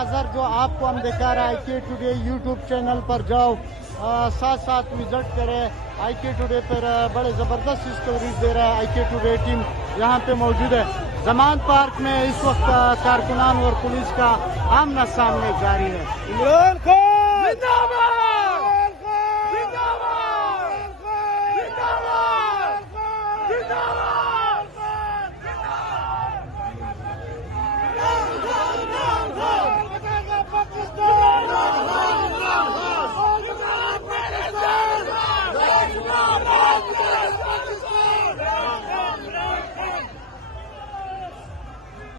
मनाजर जो आपको हम दिखा रहे हैं IK टुडे यूट्यूब चैनल पर जाओ, साथ साथ विजिट करें। IK टुडे पर बड़े ज़बरदस्त कवरेज दे रहा है। IK टुडे टीम यहाँ पे मौजूद है। जमानत पार्क में इस वक्त कारकुनान और पुलिस का आमना सामने जारी है। इमरान खान